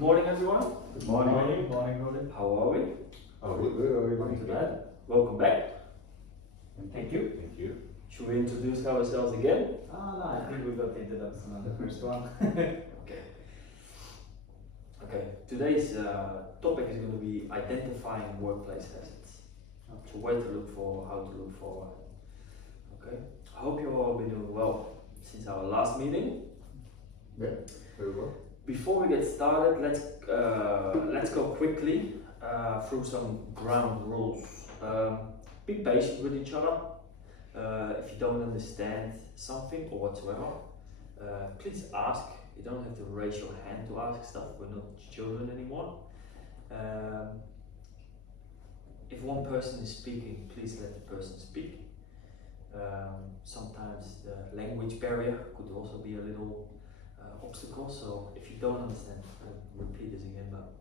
morning, everyone. Good morning. Morning, Robin. How are we? Oh, good. Not too bad. Welcome back. Thank you. Thank you. Should we introduce ourselves again? No, I think we got the introduction on the first one. Okay. Today's topic is going to be identifying workplace hazards. So where to look for, how to look for. Okay. I hope you all been doing well since our last meeting. Yeah, very well. Before we get started, let's go quickly through some ground rules. Be patient with each other. If you don't understand something or whatsoever, please ask. You don't have to raise your hand to ask stuff. We're not children anymore. If one person is speaking, please let the person speak. Sometimes the language barrier could also be a little obstacle, so if you don't understand, I'll repeat this again, but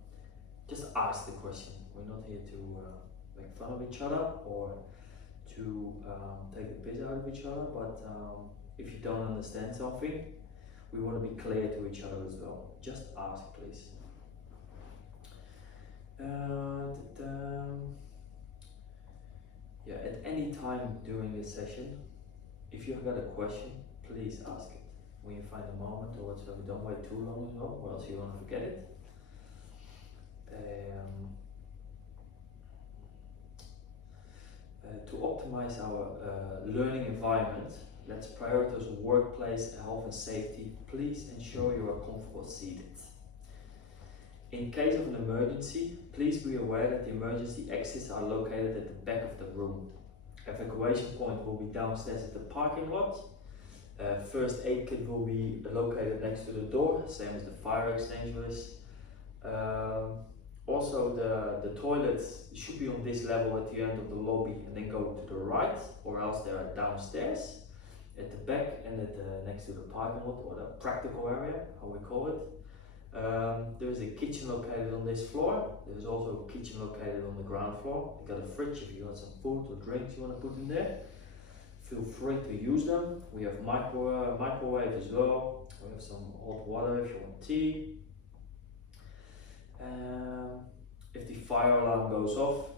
just ask the question. We're not here to make fun of each other or to take the piss out of each other, but if you don't understand something, we want to be clear to each other as well. Just ask, please. Yeah, at any time during this session, if you've got a question, please ask it. When you find a moment or whatsoever, don't wait too long as well, or else you're going to forget it. To optimize our learning environment, let's prioritize workplace health and safety. Please ensure you are comfortable seated. In case of an emergency, please be aware that the emergency exits are located at the back of the room. Evacuation point will be downstairs at the parking lot. First aid kit will be located next to the door, same as the fire extinguisher is. Also, the toilets should be on this level at the end of the lobby and then go to the right, or else they are downstairs at the back and at next to the parking lot, or the practical area, how we call it. There is a kitchen located on this floor. There is also a kitchen located on the ground floor. You got a fridge if you got some food or drinks you want to put in there. Feel free to use them. We have microwave as well. We have some hot water if you want tea. If the fire alarm goes off,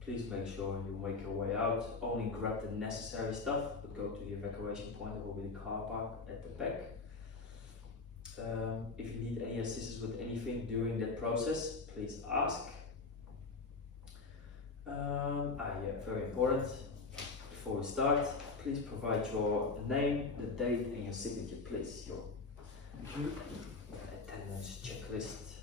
please make sure you make your way out. Only grab the necessary stuff, but go to the evacuation point. It will be the car park at the back. If you need any assistance with anything during that process, please ask. Very important. Before we start, please provide your name, the date, and your signature, please. Your attendance checklist.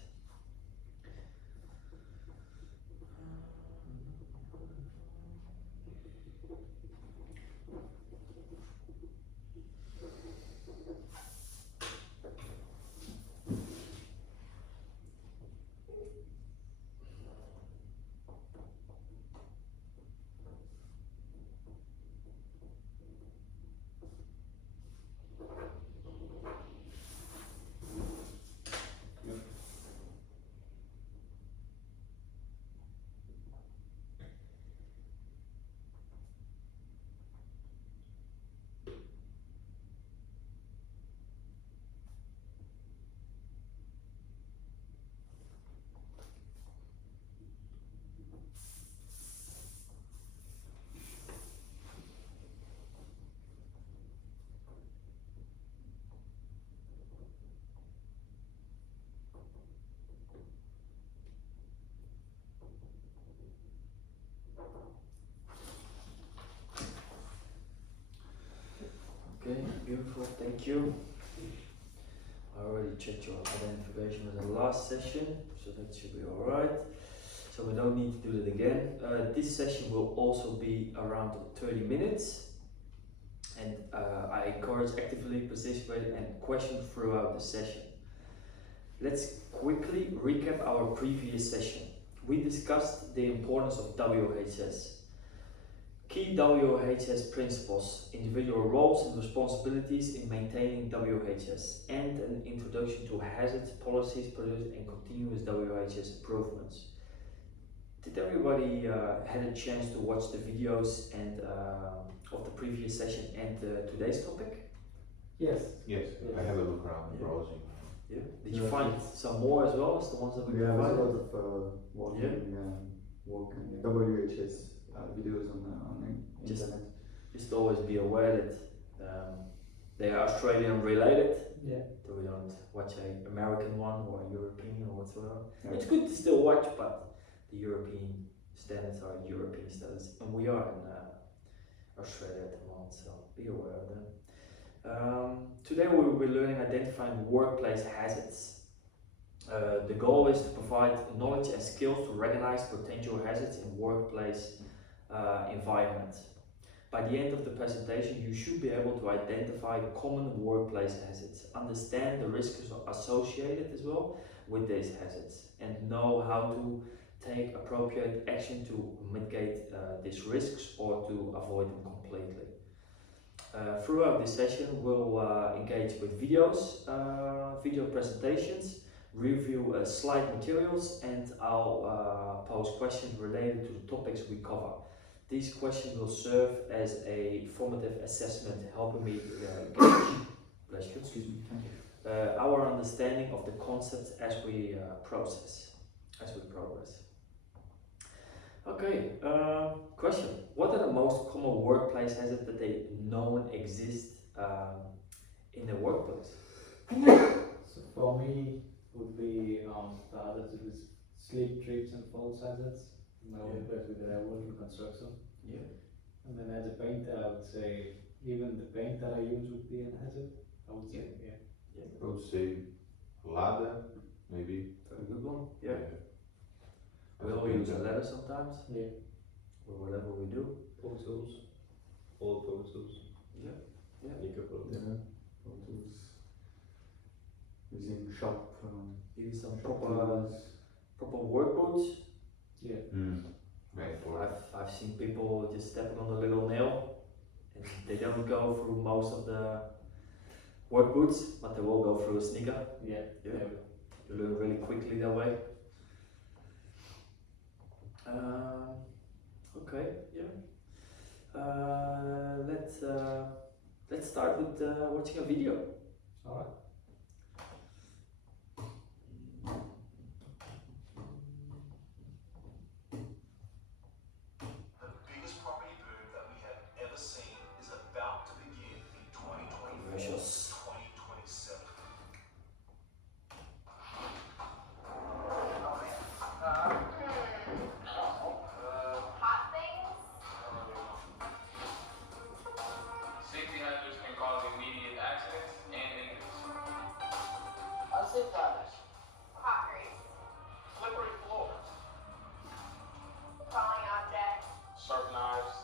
Okay, beautiful, thank you. I already checked your identification with the last session, so that should be alright. So we don't need to do it again. This session will also be around 30 minutes. And I encourage actively participate and question throughout the session. Let's quickly recap our previous session. We discussed the importance of WHS. Key WHS principles, individual roles and responsibilities in maintaining WHS, and an introduction to hazards, policies, produced, and continuous WHS improvements. Did everybody had a chance to watch the videos and of the previous session and today's topic? Yes. Yes, I have a look around browsing. Yeah. Did you Yeah, find some more as well as the ones that we Yeah, there's a provided? lot of walking WHS videos on the Just- internet. Just always be aware that they are Australian related. Yeah. So we don't watch a American one or a European or whatsoever. Yeah. It's good to still watch, but the European standards are European standards, and we are in Australia at the moment, so be aware of them. Today we will be learning identifying workplace hazards. The goal is to provide knowledge and skills to recognize potential hazards in workplace environment. By the end of the presentation, you should be able to identify common workplace hazards, understand the risks associated as well with these hazards, and know how to take appropriate action to mitigate these risks or to avoid them completely. Throughout this session, we'll engage with videos, video presentations, review slide materials, and I'll pose questions related to the topics we cover. These questions will serve as a formative assessment, helping me gauge bless you, Excuse me. Thank you. our understanding of the concepts as we progress. Okay, question. What are the most common workplace hazards that they know exist in the workplace? So for me, would be the other two is sleep trips and falls hazards. In my own place because I work in construction. Yeah. And then as a painter, I would say even the paint that I use would be a hazard. I would say, yeah. I would say ladder, maybe. Very good one. Yeah. We As a all use a painter. ladder sometimes, Yeah. or whatever we do. Power tools, all power tools. Yeah. Yeah. Nika power tools. Yeah. Photos. Using shop. Use some shop proper tools. work boots. Yeah. Right. For I've seen people just stepping on a little nail, and they don't go through most of the work boots, but they will go through a sneaker. Yeah. Yeah. You learn really quickly that way. Okay, yeah. Let's start with watching a video. Alright. The biggest property boom that we have ever seen is about to begin in 2024, Commercials. 2027. Hot things? Safety hazards can cause immediate accidents and injuries. Unsafe ladders. Hot grease. Slippery floors, Falling objects. sharp knives,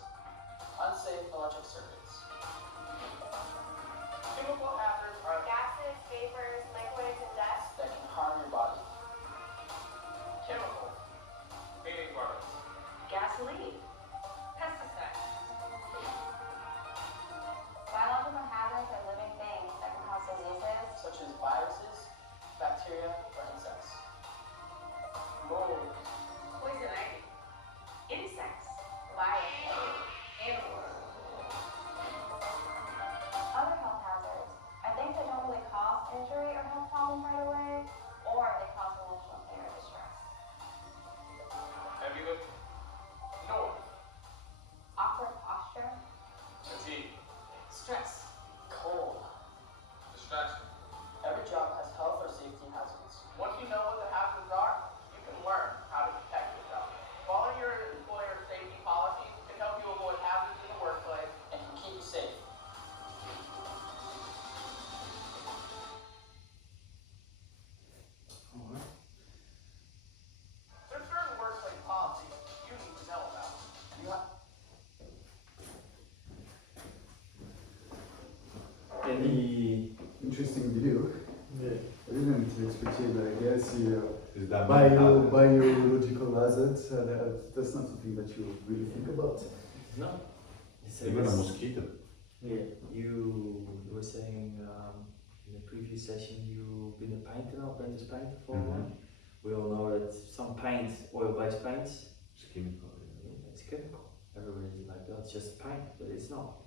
Unsafe electric circuits. chemical hazards are Gases, vapors, liquids, and dust. That can harm your body. chemicals, cleaning products, Gasoline. Pesticides. Biological hazards are living things that can cause diseases. Such as viruses, bacteria, or insects. Mold. Poison ivy. Insects. Viruses. Animals. Other health hazards are things that don't really cause injury or health problems right away, or they cause emotional pain or distress. heavy lifting, noise, Awkward posture. fatigue, Stress. Cold. distraction. Every job has health or safety hazards. Once you know what the hazards are, you can learn how to protect yourself. Following your employer safety policies can help you avoid hazards in the workplace. And can keep you safe. Alright. There's certain workplace policies you need to know about. You have Any interesting video. Yeah. I didn't expect it, but I guess Is that biological hazards. That's not something that you really think about. no? You said Even a this- mosquito. Yeah. You were saying in the previous session you've been a painter, apprentice painter for a while. We all know that some paint, oil-based paints, It's chemical. it's chemical. Everybody's like, oh, it's just paint, but it's not.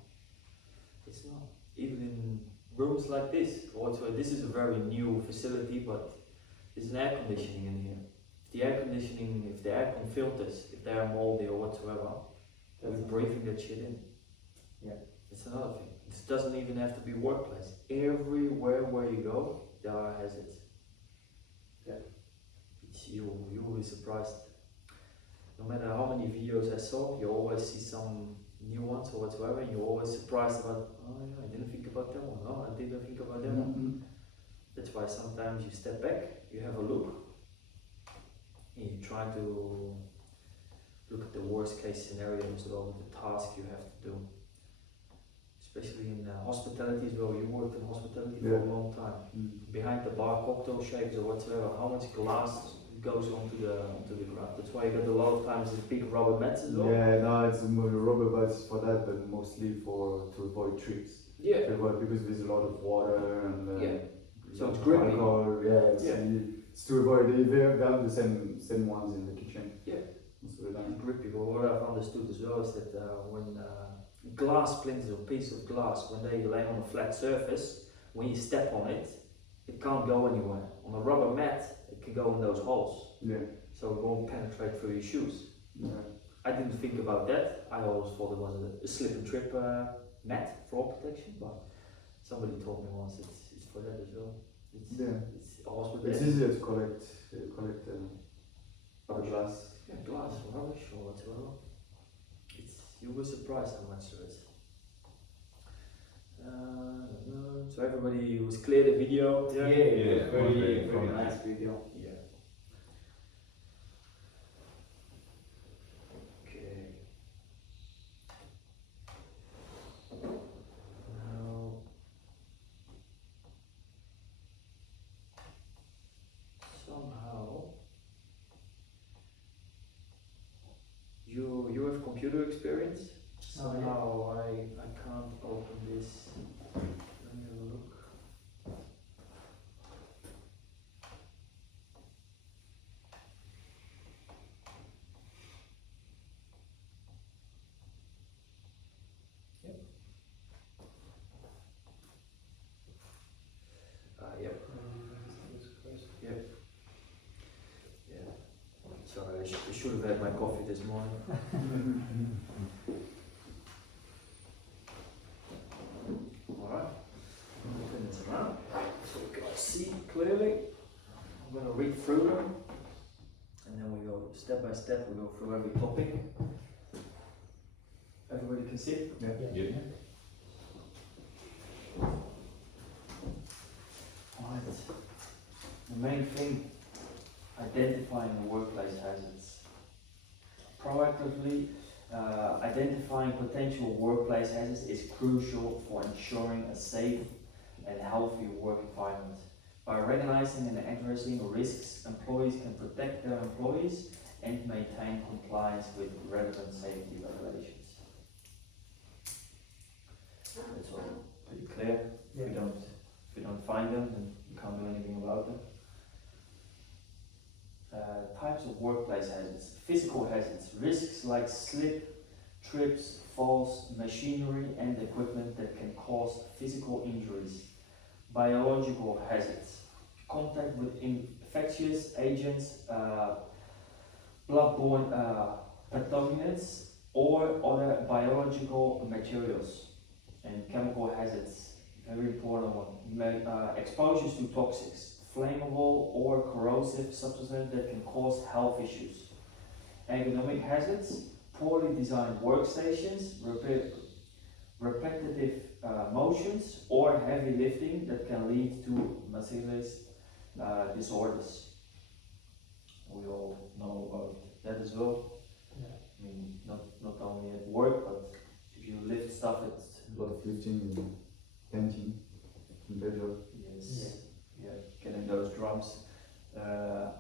It's not. Even in rooms was like this. Also, this is a very new facility, but there's an air conditioning in here. If the air conditioning, if the aircon filters, if they are moldy or whatsoever, we're breathing that shit in. Yeah. It's another thing. It doesn't even have to be workplace. Everywhere where you go, there are hazards. Yeah. You will be surprised. No matter how many videos I saw, you always see some new ones or whatsoever, and you're always surprised about, oh yeah, I didn't think about that one. Oh, I didn't think about that one. Mhm. That's why sometimes you step back, you have a look, and you try to look at the worst case scenario as well, the task you have to do. Especially in hospitality as well. You worked in hospitality for a Yeah. long time. Mm. Behind the bar, cocktail shakes or whatsoever, how much glass goes onto the ground. That's why you got a lot of times these big rubber mats as well. Yeah, no, it's more rubber bats for that, but mostly to avoid trips. Yeah. To avoid, because there's a lot of water and Yeah. a So lot it's of grippy. alcohol. Yeah, Yeah. it's to avoid. They have the same ones in the kitchen. Yeah. Most of the time. Grippy. But what I've understood as well is that when glass splinters or piece of glass, when they lay on a flat surface, when you step on it, it can't go anywhere. On a rubber mat, it can go in those holes, Yeah. so it won't penetrate through your shoes. Yeah. I didn't think about that. I always thought it was a slip and trip mat for protection, but somebody told me once it's for that as well. It's also It's easier to collect rubber glass. Yeah, glass or rubbish or whatever. You were surprised how much there is. So everybody was clear the video. Yeah, Yeah, very from- nice video. Yeah. Okay. Now, somehow you have computer experience. Somehow I can't open this. Let me have a look. Yep. Yep. Yeah. Sorry, I should have had my coffee this morning. Alright. Turn this around so we can see clearly. I'm going to read through them and then we go step by step, we go through every topic. Everybody can see? Yeah. Yeah. Alright. The main thing, identifying the workplace hazards. Proactively identifying potential workplace hazards is crucial for ensuring a safe and healthy work environment. By recognizing and addressing risks, employees can protect their employees and maintain compliance with relevant safety regulations. That's all pretty clear. If you don't find them, then you can't do anything about them. Types of workplace hazards. Physical hazards. Risks like slip, trips, falls, machinery and equipment that can cause physical injuries. Biological hazards. Contact with infectious agents, bloodborne pathogens or other biological materials. And chemical hazards. Very important one. Exposures to toxics, flammable or corrosive substances that can cause health issues. Ergonomic hazards, poorly designed workstations, repetitive motions or heavy lifting that can lead to muscular disorders. We all know about that as well. Yeah. I mean, not only at work, but if you lift stuff, it's A lot of lifting and benching in Belgium. yes, yeah, getting those drums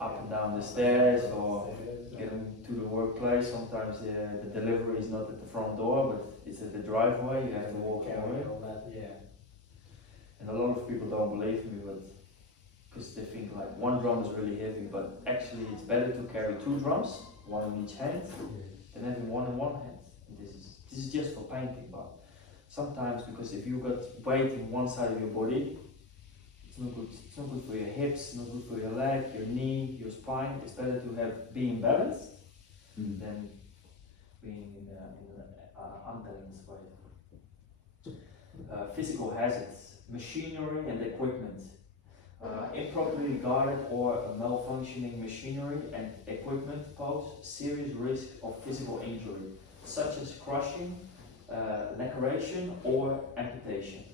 up and down the stairs or get them to the workplace. Sometimes the delivery is not at the front door, but it's at the driveway. You have to walk all the way. all that, yeah. And a lot of people don't believe me, but because they think like one drum is really heavy, but actually it's better to carry two drums, one in each hand, than having one in one hand. And this is just for painting, but Sometimes because if you've got weight in one side of your body, it's not good. It's not good for your hips, not good for your leg, your knee, your spine. It's better to have being balanced than being in unbalanced way. Physical hazards, machinery and equipment. Improperly guarded or malfunctioning machinery and equipment pose serious risk of physical injury, such as crushing, laceration or amputation.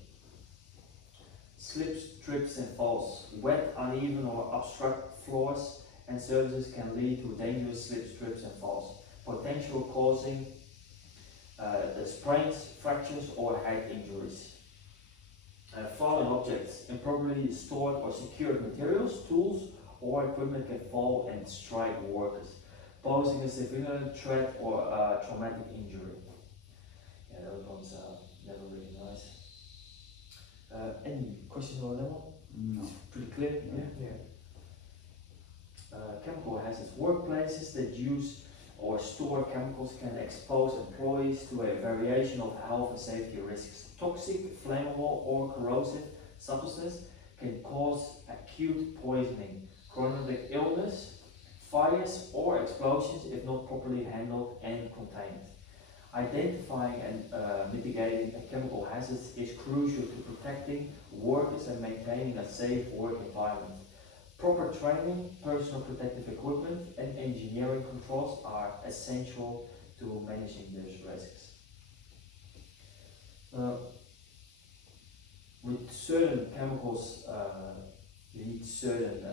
Slips, trips and falls. Wet, uneven or obstruct floors and surfaces can lead to dangerous slips, trips and falls, potential causing sprains, fractures or head injuries. Fallen objects, improperly stored or secured materials, tools or equipment can fall and strike workers, posing a civilian threat or traumatic injury. Yeah, those ones are never really nice. Any questions on that one? No. It's pretty clear. Yeah. Chemical hazards. Workplaces that use or store chemicals can expose employees to a variation of health and safety risks. Toxic, flammable or corrosive substances can cause acute poisoning, chronic illness, fires or explosions if not properly handled and contained. Identifying and mitigating chemical hazards is crucial to protecting workers and maintaining a safe work environment. Proper training, personal protective equipment and engineering controls are essential to managing these risks. With certain chemicals, you need certain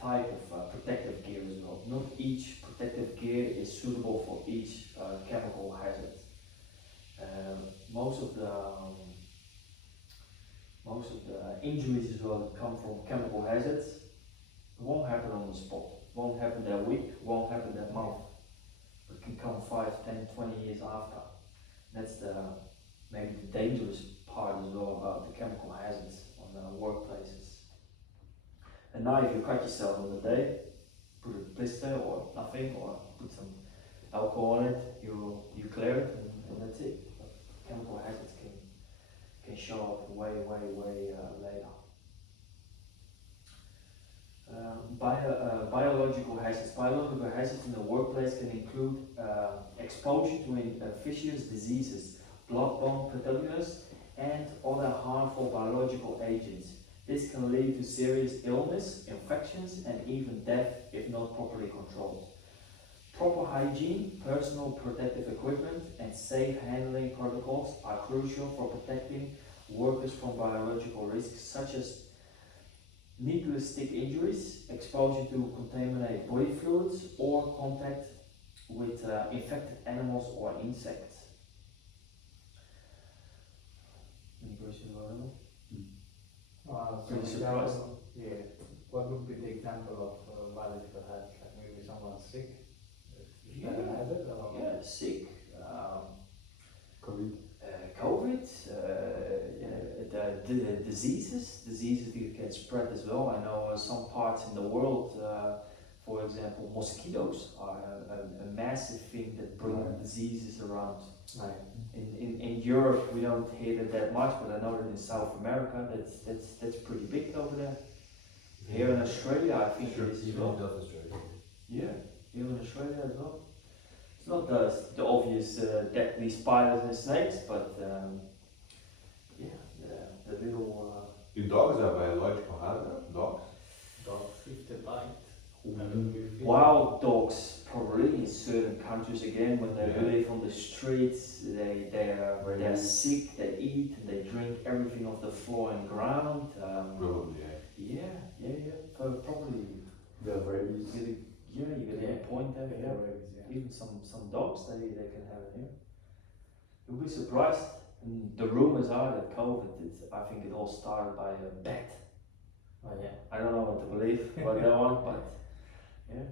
type of protective gear as well. Not each protective gear is suitable for each chemical hazard. Most of the injuries as well come from chemical hazards. It won't happen on the spot. It won't happen that week. It won't happen that month. It can come 5, 10, 20 years after. That's maybe the dangerous part as well about the chemical hazards on workplaces. And now if you cut yourself on the day, put a blister or nothing, or put some alcohol on it, you clear it and that's it. But chemical hazards can show up way later. Biological hazards. Biological hazards in the workplace can include exposure to infectious diseases, blood-borne pathogens, and other harmful biological agents. This can lead to serious illness, infections, and even death if not properly controlled. Proper hygiene, personal protective equipment, and safe handling protocols are crucial for protecting workers from biological risks such as needless stick injuries, exposure to contaminated body fluids, or contact with infected animals or insects. Any questions about that? So Pretty surprised. Yeah. What would be the example of biological hazard? Like maybe someone's sick? Is that a hazard or? Yeah, sick. COVID. COVID, the diseases that can spread as well. I know some parts in the world, for example, mosquitoes are a massive thing that bring diseases around. Right. In Europe, we don't hear that much, but I know that in South America, that's pretty big over there. Here in Australia, I think it is as Even well. in South Australia. Yeah, here in Australia as well. It's not the obvious deadly spiders and snakes, but yeah, the little. Your dogs are biological hazard? Dogs? Dogs, if they bite. Wild dogs, probably in certain countries again, when they Yeah. live on the streets, they're sick, they eat, and they drink everything off the floor and ground. Probably, yeah. Yeah. Probably. The rabies. You get a point there. Yeah. Yeah. Even some dogs they can have it here. You'll be surprised. And the rumors are that COVID, I think it all started by a bat. Oh yeah. I don't know what to believe about that one, but yeah.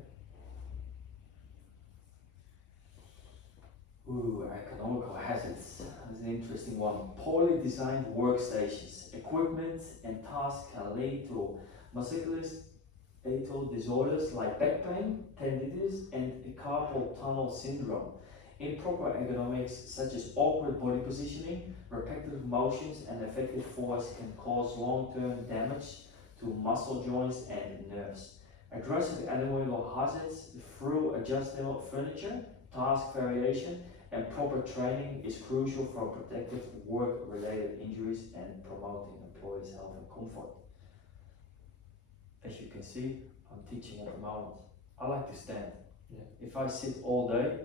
Ooh, economical hazards. That's an interesting one. Poorly designed workstations, equipment, and tasks can lead to musculoskeletal disorders like back pain, tendinitis, and carpal tunnel syndrome. Improper ergonomics, such as awkward body positioning, repetitive motions, and effective force, can cause long-term damage to muscle joints and nerves. Addressing ergonomic hazards through adjustable furniture, task variation, and proper training is crucial for protective work-related injuries and promoting employees' health and comfort. As you can see, I'm teaching at the moment. I like to stand. Yeah. If I sit all day,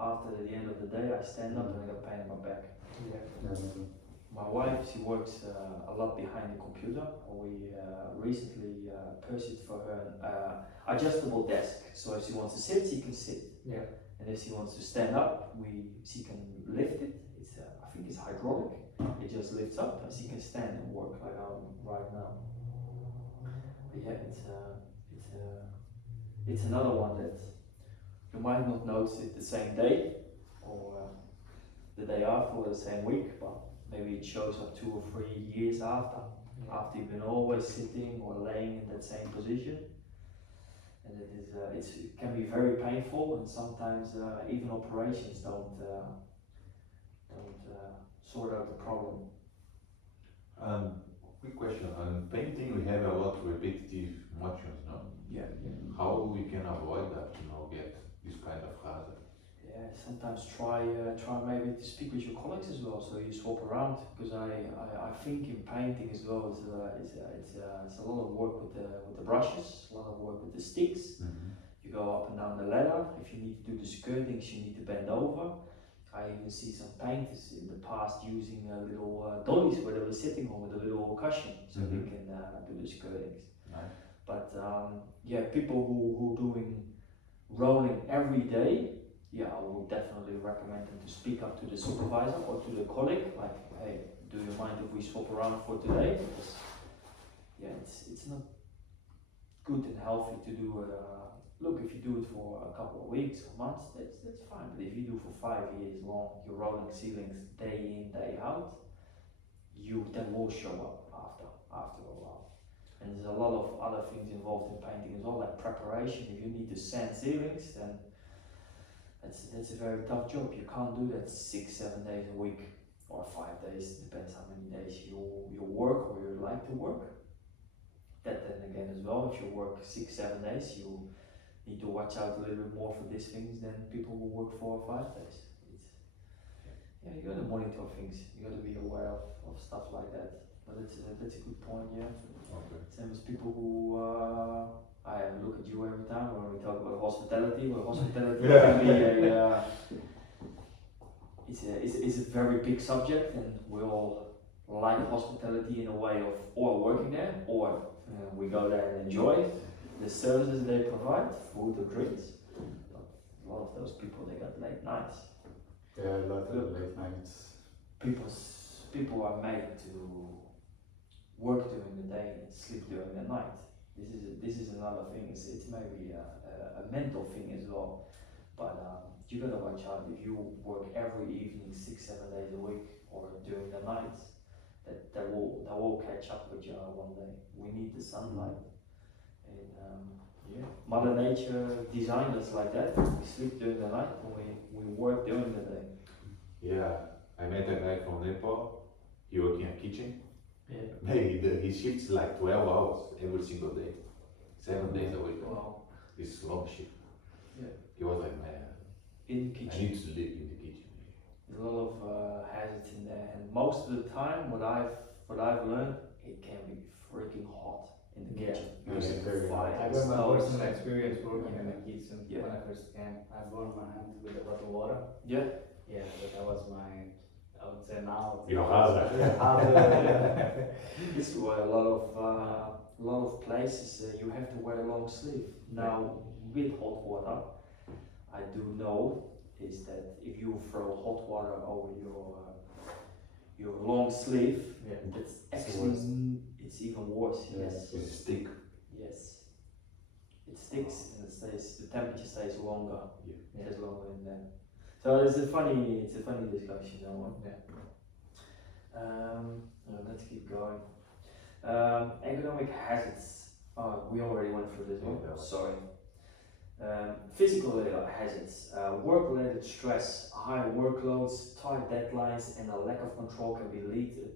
after the end of the day, I stand up and I got pain in my back. Yeah. My wife, she works a lot behind the computer. We recently purchased for her an adjustable desk. So if she wants to sit, she can sit. Yeah. And if she wants to stand up, she can lift it. It's I think it's hydraulic. It just lifts up and she can stand and work like I'm right now. But yeah, it's another one that you might not notice it the same day or the day after or the same week, but maybe it shows up 2 or 3 years after you've been always sitting or laying in that same position. And it can be very painful, and sometimes even operations don't sort out the problem. Quick question, on painting we have a lot of repetitive motions, no? Yeah. How we can avoid that, get this kind of hazard? Yeah, sometimes try maybe to speak with your colleagues as well, so you swap around. Because I think in painting as well it's a lot of work with the brushes, a lot of work with the sticks. Mm-hmm. You go up and down the ladder. If you need to do the skirtings, you need to bend over. I even see some painters in the past using little dollies where they were sitting on with a little cushion, so they can do the skirtings. Nice. But yeah, people who doing rolling every day, yeah, I would definitely recommend them to speak up to the supervisor or to the colleague, like, hey, do you mind if we swap around for today? Because yeah, it's not good and healthy to do. Look, if you do it for a couple of weeks or months, that's fine. But if you do for 5 years long, you're rolling ceilings day in, day out, you then will show up after a while. And there's a lot of other things involved in painting as well, like preparation. If you need to sand ceilings, then that's a very tough job. You can't do that 6-7 days a week or 5 days, depends how many days you work or you like to work. That then again as well, if you work 6-7 days, you need to watch out a little bit more for these things than people who work 4 or 5 days. Yeah, you gotta monitor things. You gotta be aware of stuff like that. But that's a good point, yeah. Okay. Same as people who I look at you every time when we talk about hospitality. Well, hospitality can be it's a very big subject, and we all like hospitality in a way of or working there, or we go there and enjoy the services they provide, food or drinks. But a lot of those people, they got late nights. Yeah, a lot of late nights. People are made to work during the day and sleep during the night. This is another thing. It's maybe a mental thing as well. But you gotta watch out if you work every evening 6-7 days a week or during the nights. That will catch up with you one day. We need the sunlight. And yeah, Mother Nature designed us like that. We sleep during the night and we work during the day. Yeah, I met a guy from Nepal. He worked in a kitchen. Yeah. He shifts like 12 hours every single day, 7 days a week. Wow. It's long shift. Yeah. He was like, man, In the I kitchen. need to live in the kitchen. There's a lot of hazards in there, and most of the time, what I've learned, it can be freaking hot in the Yeah. kitchen. Yeah, Using very hot. I got my stoves. personal experience working in the kitchen Yeah. when I first came. I burned my hand with the hot water. Yeah. Yeah, but that was my, I would say now. Your hazard. Yeah, hazard. This is why a lot of places you have to wear a long sleeve. Now with hot water, I do know is that if you throw hot water over your long sleeve, Yeah. that's It's actually worse. it's even worse. Yeah. Yes. It's a stick. Yes. It sticks and it stays. The temperature stays longer. Yeah. Stays longer in there. So it's a funny discussion. That one. Yeah. Let's keep going. Economic hazards. Oh, we already went through this one. Yeah. Sorry. Physical hazards, work-related stress, high workloads, tight deadlines, and a lack of control can be lead to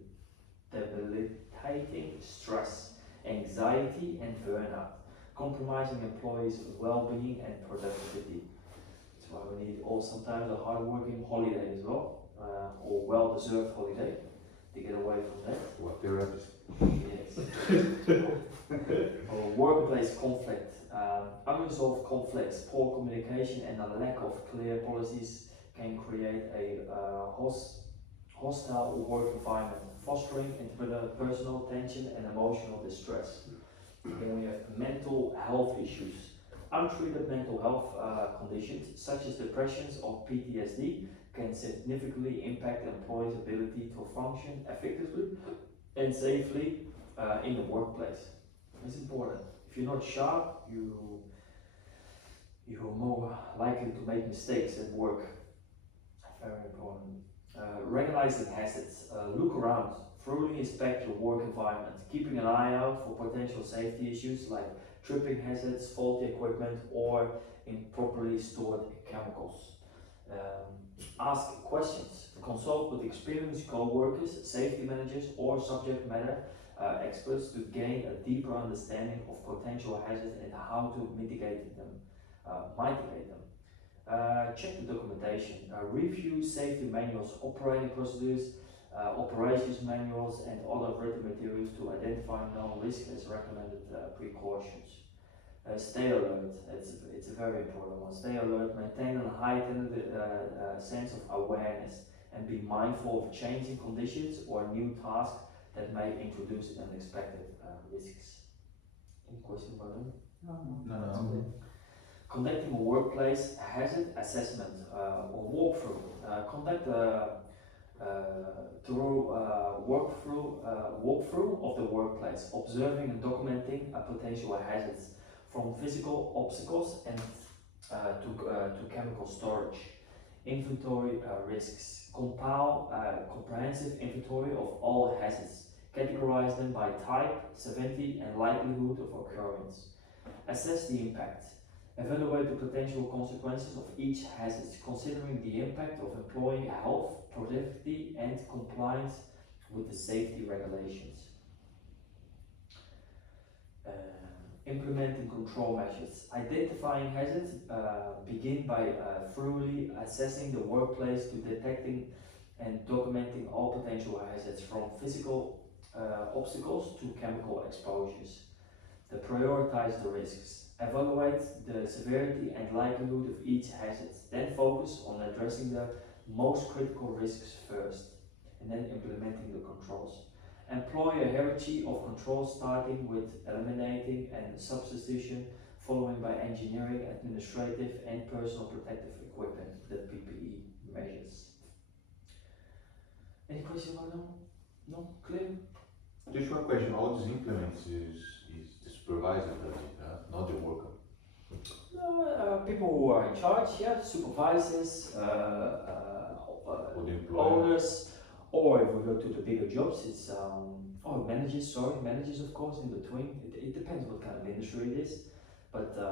debilitating stress, anxiety, and burnout, compromising employees' well-being and productivity. That's why we need all sometimes a hard-working holiday as well, or well-deserved holiday to get away from that. What therapist? Yes. Or workplace conflict. Unresolved conflicts, poor communication, and a lack of clear policies can create a hostile work environment, fostering interpersonal tension and emotional distress. Then we have mental health issues. Untreated mental health conditions, such as depressions or PTSD, can significantly impact employees' ability to function effectively and safely in the workplace. It's important. If you're not sharp, you're more likely to make mistakes at work. Very important. Recognizing hazards. Look around. Thoroughly inspect your work environment, keeping an eye out for potential safety issues like tripping hazards, faulty equipment, or improperly stored chemicals. Ask questions. Consult with experienced co-workers, safety managers, or subject matter experts to gain a deeper understanding of potential hazards and how to mitigate them. Check the documentation. Review safety manuals, operating procedures, operations manuals, and other written materials to identify known risks as recommended precautions. Stay alert. It's a very important one. Stay alert. Maintain a heightened sense of awareness and be mindful of changing conditions or new tasks that may introduce unexpected risks. Any questions about that? No. Conducting a workplace hazard assessment or walkthrough. Conduct a thorough walkthrough of the workplace, observing and documenting potential hazards from physical obstacles and to chemical storage. Inventory risks. Compile a comprehensive inventory of all hazards. Categorize them by type, severity, and likelihood of occurrence. Assess the impact. Evaluate the potential consequences of each hazard, considering the impact of employee health, productivity, and compliance with the safety regulations. Implementing control measures. Identifying hazards begin by thoroughly assessing the workplace to detecting and documenting all potential hazards from physical obstacles to chemical exposures. To prioritize the risks. Evaluate the severity and likelihood of each hazard. Then focus on addressing the most critical risks first, and then implementing the controls. Employ a hierarchy of controls, starting with eliminating and substitution, following by engineering, administrative, and personal protective equipment, the PPE measures. Any questions about that? No? Clear? Just one question, all this implements is the supervisor does it, not the worker. No, people who are in charge, yeah, supervisors, Or the employer. owners, or if we go to the bigger jobs, it's managers of course in between. It depends what kind of industry it is, but I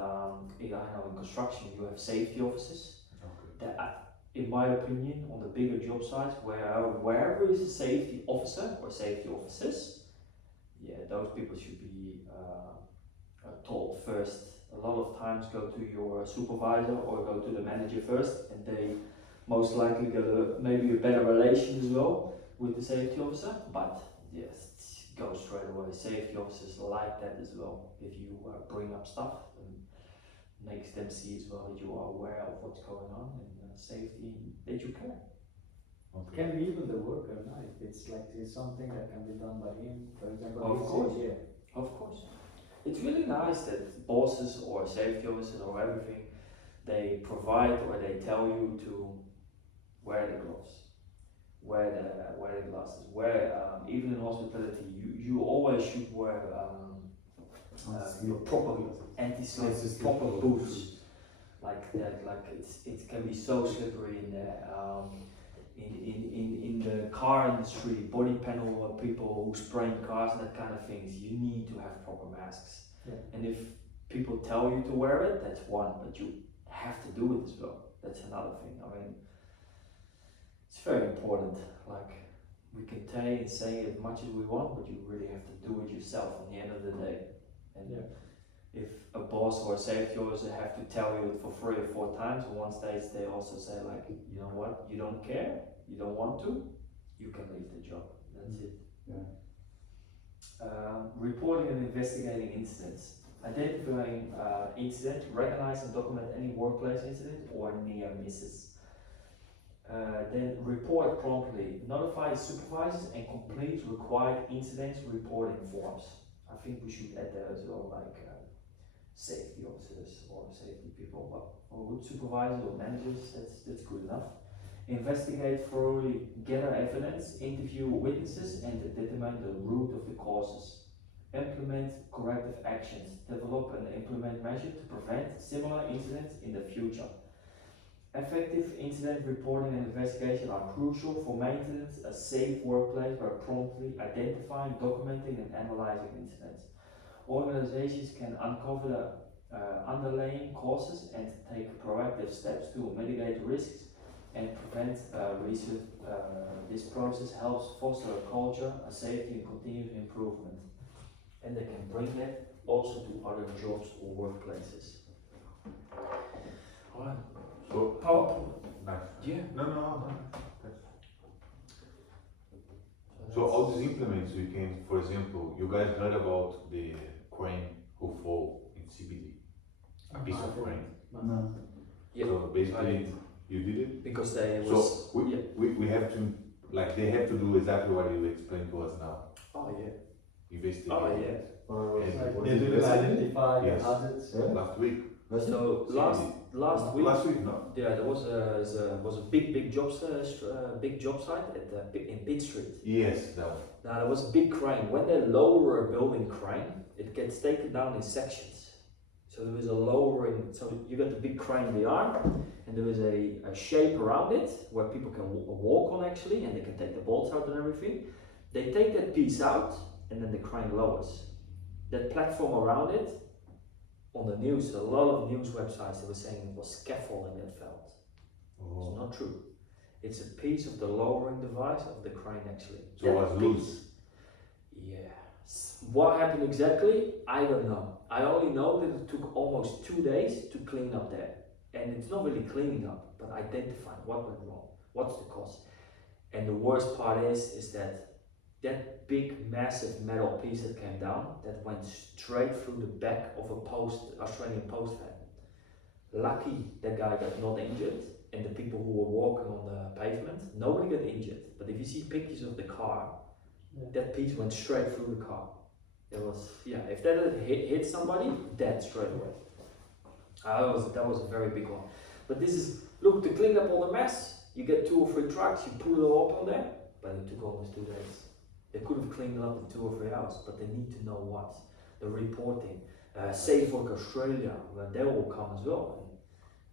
know in construction you have safety officers. Okay. That, in my opinion, on the bigger job sites, wherever is a safety officer or safety officers, yeah, those people should be told first. A lot of times go to your supervisor or go to the manager first, and they most likely get maybe a better relation as well with the safety officer, but yes, go straight away. Safety officers like that as well. If you bring up stuff, and makes them see as well that you are aware of what's going on and safety, that you care. It can be even the worker, no? If it's like it's something that can be done by him, for example. Of he says, course. yeah. Of course. It's really nice that bosses or safety officers or everything, they provide or they tell you to wear the gloves, wear the glasses, even in hospitality, you always should wear your proper anti-slip, proper boots, like that. Like it can be so slippery in there. In the car industry, body panel people who spray cars, that kind of things, you need to have proper masks. Yeah. And if people tell you to wear it, that's one, but you have to do it as well. That's another thing. I mean, it's very important. Like, we can say as much as we want, but you really have to do it yourself at the end of the day. And if a boss or a safety officer have to tell you it for 3 or 4 times, and one stage they also say like, you know what, you don't care, you don't want to, you can leave the job. That's it. Yeah. Reporting and investigating incidents. Identifying incident, recognize and document any workplace incident or near misses. Then report promptly, notify supervisors and complete required incidents reporting forms. I think we should add that as well, like safety officers or safety people, but or good supervisors or managers, that's good enough. Investigate thoroughly, gather evidence, interview witnesses and determine the root of the causes. Implement corrective actions, develop and implement measures to prevent similar incidents in the future. Effective incident reporting and investigation are crucial for maintaining a safe workplace by promptly identifying, documenting and analyzing incidents. Organizations can uncover the underlying causes and take proactive steps to mitigate risks and prevent research. This process helps foster a culture of safety and continuous improvement. And they can bring that also to other jobs or workplaces. Alright. So, PowerPoint. nice. Yeah. No. So all these implements we can, for example, you guys heard about the crane who fall in CBD, a piece of crane. No. Yeah. So I basically, did. you did it. Because they So was. we have to, like, they have to do exactly what you explained to us now. Oh yeah. Investigate. Oh yeah. Or And was They it do yesterday? identify Yes. hazards. Yeah. Last week. So last week. Last week, no? Yeah, there was a big job site at in Pitt Street. Yes, that one. Now there was a big crane. When they lower a building crane, it gets taken down in sections. So there was a lowering. So you got the big crane behind, and there is a shape around it where people can walk on actually, and they can take the bolts out and everything. They take that piece out, and then the crane lowers. That platform around it. On the news, a lot of news websites they were saying it was scaffolding that fell. It's not true. It's a piece of the lowering device of the crane actually. So it was That loose. piece- Yeah. What happened exactly? I don't know. I only know that it took almost 2 days to clean up there. And it's not really cleaning up, but identifying what went wrong. What's the cause? And the worst part is that big massive metal piece that came down, that went straight through the back of a Australian post van. Lucky that guy got not injured, and the people who were walking on the pavement, nobody got injured. But if you see pictures of the car, that piece went straight through the car. It was, if that had hit somebody, dead straight away. That was a very big one. But this is, look, to clean up all the mess, you get 2 or 3 trucks, you put it all up on there, but it took almost 2 days. They could have cleaned it up in 2 or 3 hours, but they need to know what. The reporting, Safe Work Australia, they will come as well.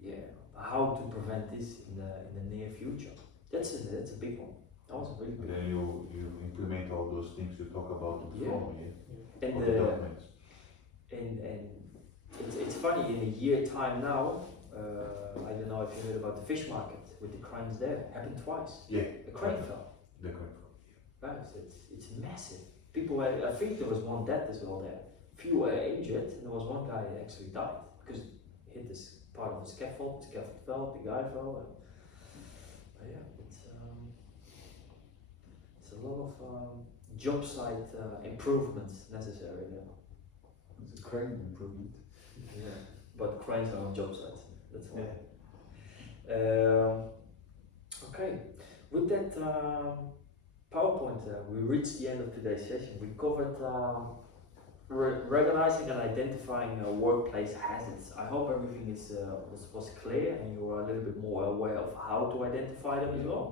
And how to prevent this in the near future. That's a big one. That was a really big And then you implement all those things you talk about Yeah. before, And all the documents. and it's funny, in a year time now, I don't know if you heard about the fish market with the cranes there. Happened twice. Yeah. A crane fell. The crane. Guys, it's massive. People, I think there was one dead as well there. Few were injured, and there was one guy that actually died because he hit this part of the scaffold fell, the guy fell. But it's a lot of job site improvements necessary there. It's a crane improvement. Yeah, but cranes are on job sites. That's why. Okay, with that PowerPoint, we reached the end of today's session. We covered recognizing and identifying workplace hazards. I hope everything was clear and you are a little bit more aware of how to identify them as well.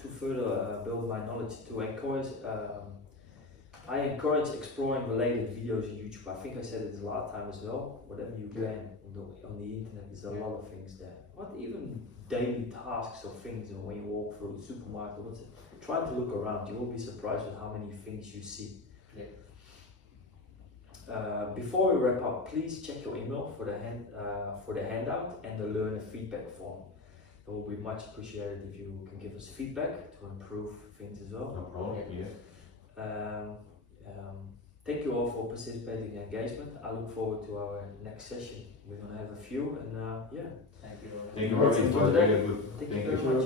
To further build my knowledge, to encourage, I encourage exploring related videos on YouTube. I think I said it the last time as well. Whatever you can on the internet, there's a lot of things there. What even daily tasks or things, when you walk through the supermarket, try to look around. You will be surprised with how many things you see. Before we wrap up, please check your email for the handout and the learner feedback form. It will be much appreciated if you can give us feedback to improve things as well. No problem, yeah. Thank you all for participating in engagement. I look forward to our next session. We're gonna have a few, and yeah. Thank you. Thank you very much, it was very good. Thank you Thank very you. much.